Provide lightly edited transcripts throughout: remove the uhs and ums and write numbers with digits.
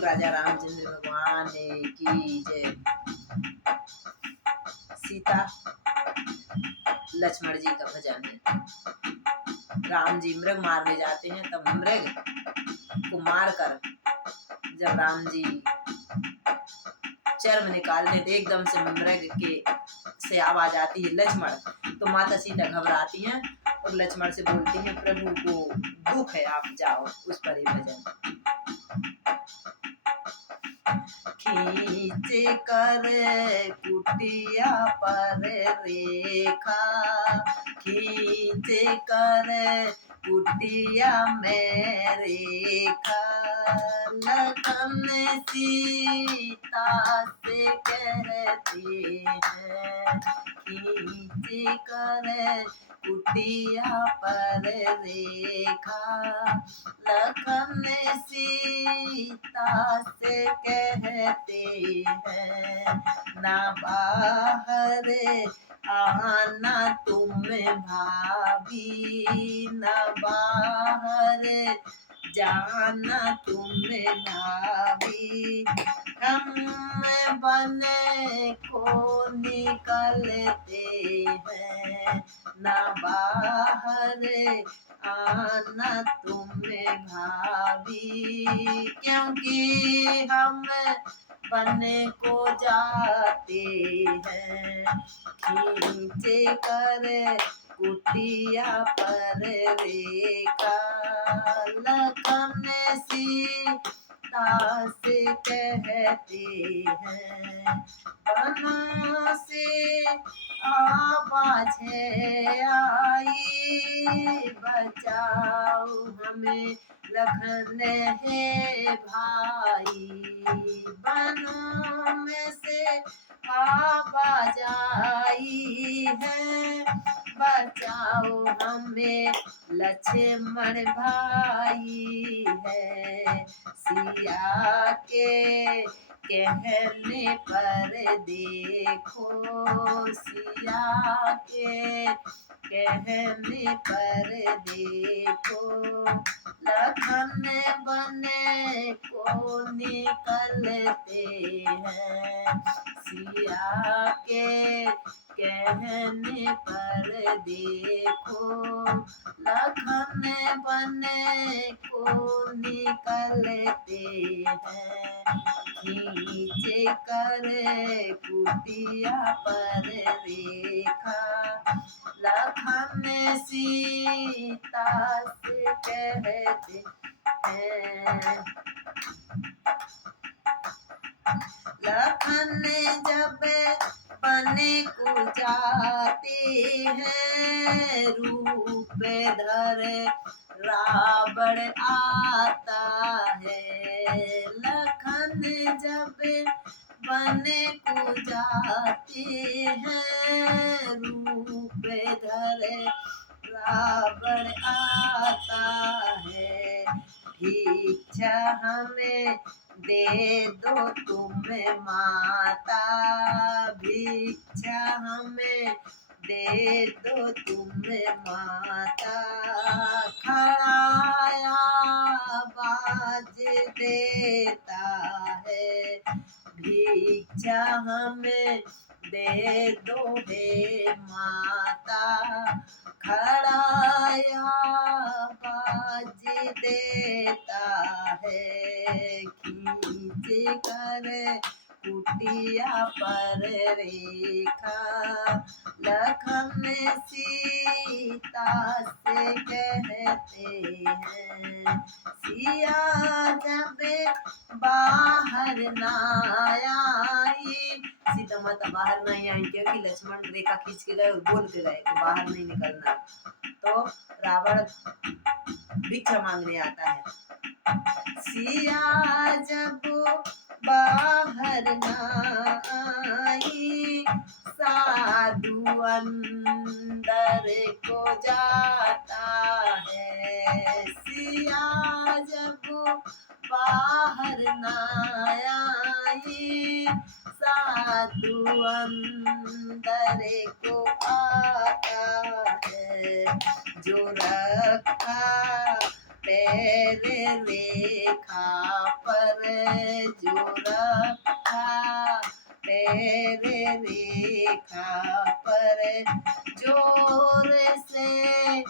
बोल राजा रामचंद्र भगवान की जय। सीता लक्ष्मण जी का भजन है। राम जी मृग मारने जाते हैं, तब मृग को मारकर जब राम जी चर्म निकालते तो एकदम से मृग के से आवाज आती है लक्ष्मण। तो माता सीता घबराती हैं और लक्ष्मण से बोलती हैं प्रभु को दुख है, आप जाओ। उस पर ही भजन। खींच कर कुटिया पर रेखा, खींच कर कुटिया में रेखा, लखन सीता से कहते हैं, खींच कर कुटिया पर रेखा, लखन सीता से कहते हैं, ना बाहर आना तुम भाभी, ना बाहर जाना तुम भाभी, हम बन को निकलते हैं, ना बाहर आना तुम भाभी, क्योंकि हम बन को जाते हैं, खींच कर कुटिया पर रेखा, लखन सीता से कहते हैं, बन से आवाज आई, बचाओ हमें लखन है भाई, बनों में से आवाज आई है, बचाओ हमें लक्ष्मण भाई है, सिया के कहने पर देखो, सिया के कहने पर देखो, लखन बने को निकलते हैं, सिया के कहने पर देखो, लखन बने को निकलते हैं, खींच कर कुटिया पर रेखा, लखन सीता से कहते हैं, लखन जब बने को जाते हैं, रूप धर रावण आता है, लखन जब बने को जाते हैं, रूप धर रावण आता है, भिक्षा हमें दे दो तुम माता, भिक्षा हमें दे दो तुम माता, खड़ाया बाज देता है, भिक्षा हमें दे दो हे माता, खड़ाया बाज देता है, खींच कर कुटिया पर रेखा, लखन सीता से कहते हैं, सिया जब बाहर ना आई, सीता माता बाहर नहीं आई क्योंकि लक्ष्मण रेखा खींच के गए और बोल के गए कि बाहर नहीं निकलना, तो रावण भिक्षा मांगने आता है, सिया जब बाहर ना आई, साधु अंदर को जाता है, सिया जब बाहर ना आई, साधु अंदर को आता है, जो रखा पैर रेखा पर जो रखा, पैर रेखा पर जोर से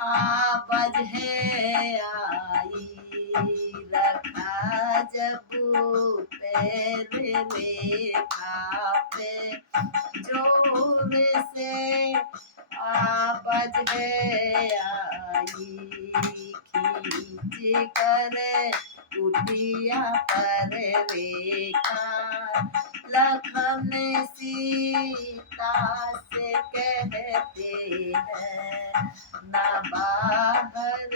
आवाज है आई, रखा जब पैर रेखा पे जोर से आवाज है आई, खींच कर कुटिया पर रेखा, लखन सीता से कहते हैं ना बाहर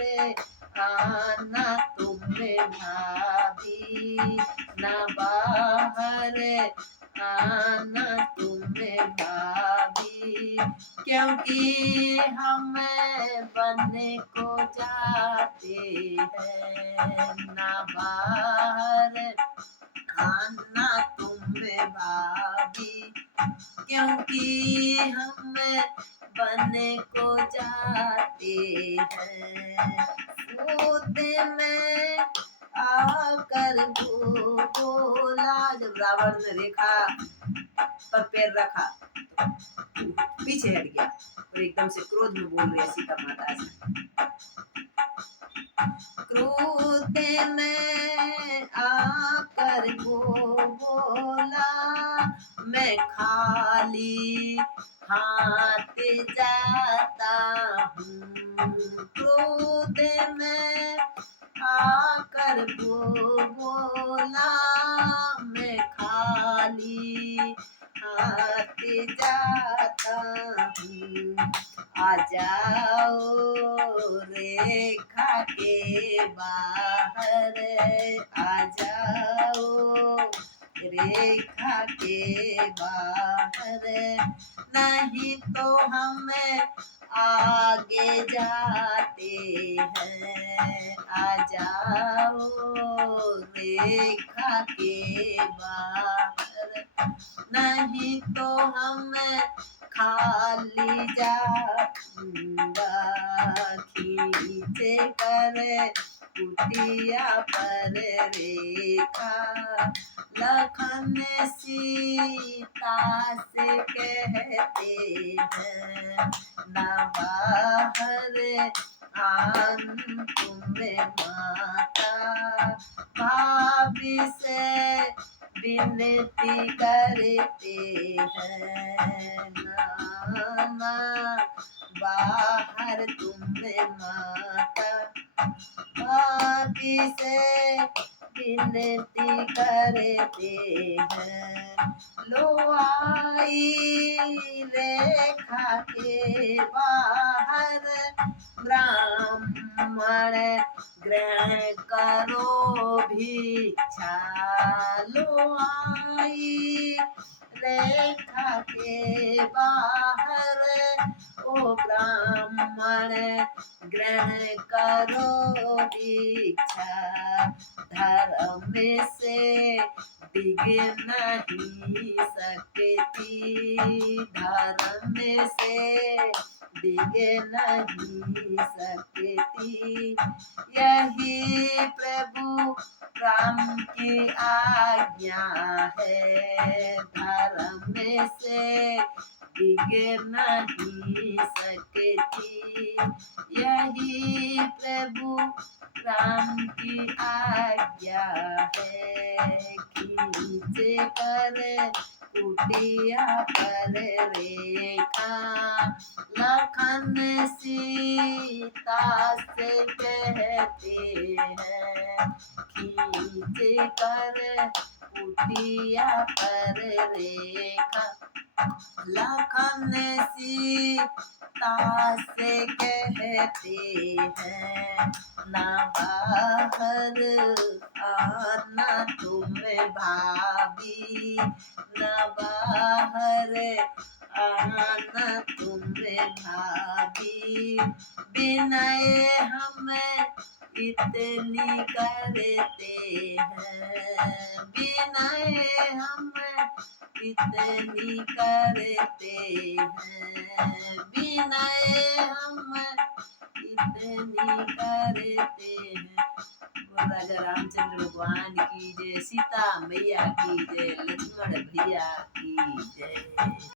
आना तुम्हें भाभी, ना बाहर आना तुम्हें भाभी, क्योंकि हम बनने को जाते हैं, ना बाहर आना तुम्हें भाभी, क्योंकि हम बनने को जाते हैं। सोते में आकर वो बोला, जब रावण ने रेखा पर पैर रखा पीछे हट गया और एकदम से क्रोध में बोल रही सीता माता से, क्रोध में आकर वो बोला मैं खाली हाथ जाता हूँ, क्रोध में आकर वो बोला मैं खाली हाथ जाता हूँ, आ जाओ रेखा के बाहर, आ जाओ रेखा के बाहर, नहीं तो हम आगे जाते हैं, आ जाओ रेखा के बाहर, नहीं तो हम खाली जाऊंगा, खींच कर कुटिया पर रेखा, लखन सीता से कहते हैं ना बाहर आन तुम्हें माता, भाभी से विनती करते हैं ना बाहर तुम्हें माता, भाभी से विनती करते हैं, लो आई रेखा के बाहर, ब्राह्मण ग्रहण करो भिक्षा, लो आई रेखा के बाहर, ओ ब्राह्मण ग्रहण करो भिक्षा, धर्म से डिग नहीं सकती, धर्म से डिग नहीं सकती, यही प्रभु राम की आज्ञा है, धर्म से डिग नहीं सकती, यही प्रभु राम की आज्ञा है, खींच कर कुटिया पर रेखा, लखन सीता से कहते हैं, खींच कर कुटिया पर रेखा, लखन सीता से कहते हैं ना बाहर आना तुम्हें भाभी, ना बाहर आना तुम्हें भाभी, विनय हमें इतनी करते हैं, विनय हम इतनी करते हैं, विनय हम इतनी नहीं करते हैं। बोल राजा रामचंद्र भगवान की जय, सीता मैया की जय, लक्ष्मण भैया की जय।